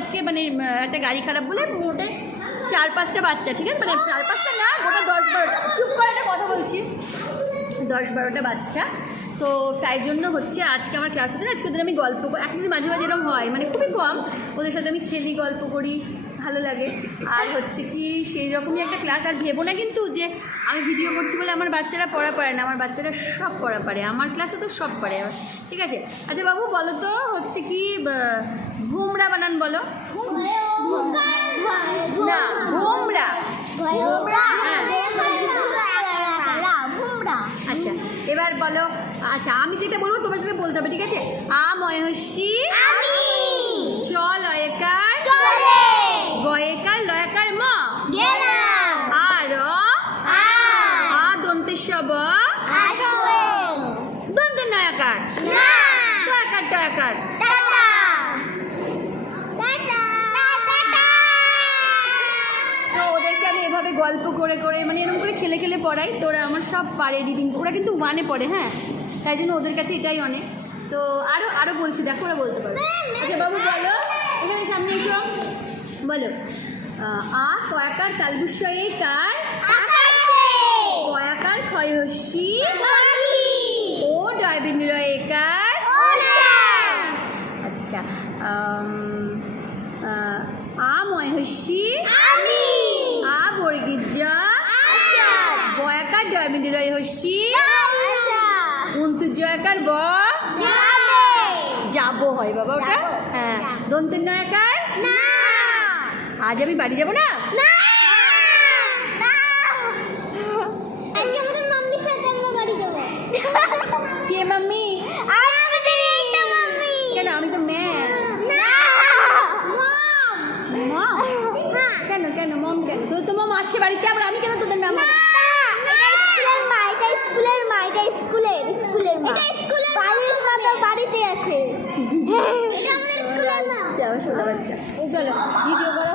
আজকে মানে একটা গাড়ি খারাপ বলে মোটে 4-5টা বাচ্চা, ঠিক আছে, মানে 4-5টা না, গোটা 10-12টা, চুপ করে একটা কথা বলছি, 10-12টা বাচ্চা। তো তাই জন্য হচ্ছে আজকে আমার ক্লাস হচ্ছে না, আজকে ওদের আমি গল্প করি, এখন মাঝে মাঝে এরকম হয়, মানে খুবই কম, ওদের সাথে আমি খেলি, গল্প করি, ভালো লাগে। আর হচ্ছে কি সেই রকমই একটা ক্লাস। আর ভেবো না কিন্তু যে আমি ভিডিও করছি বলে আমার বাচ্চারা পড়া পারে না, আমার বাচ্চারা সব পড়া পারে, আমার ক্লাসে তো সব পারে, ঠিক আছে। আচ্ছা বাবু বলো তো হচ্ছে কি ঘুমরা বানান বলো। না ঘুমরা। আচ্ছা এবার বলো, আচ্ছা আমি যেটা বলবো তোমার সাথে বলতে হবে, ঠিক আছে। আ ময়হস্যি, চ লয়কার, গয়কার লয়কার ম, আর আ দন্তেশ্ব ব, দন্তের নয়াকার, টয়াকার টয়াকার। তো ওদেরকে আমি এভাবে গল্প করে করে মানে এরকম করে খেলে খেলে পড়াই, তো ওরা আমার সব পারে রিডিং, ওরা কিন্তু 1-এ পড়ে, হ্যাঁ, তাই জন্য ওদের কাছে এটাই অনেক। তো আরও বলছি, দেখো ওরা বলতে পারবে। আচ্ছা বাবু বলো, এখানে সামনে এসো, বলো আ কয়াকার তালবুস্বয়ে কার, কয়াকার ক্ষয়হস্যি, ও ডয়বিন্দ্রয়ে কার। আচ্ছা আ ময়হস্যি, আ বর্গীর্যা, বয়াকার ডয়বিন্দ্রয়ে হস্যি, উন্তুজয়কার ব, যাবো হয় বাবা ওটা, হ্যাঁ। দন্তের নয়াকার, আজ আমি বাড়ি যাবো না। কে মাম্মি? কেন আমি তো মেয়ে। মম কেন কেন মম কেন? তোর তো মম আছে বাড়িতে, আবার আমি কেন তোদের ম্যাম? বাড়িতে আছে। চলো ভিডিও করা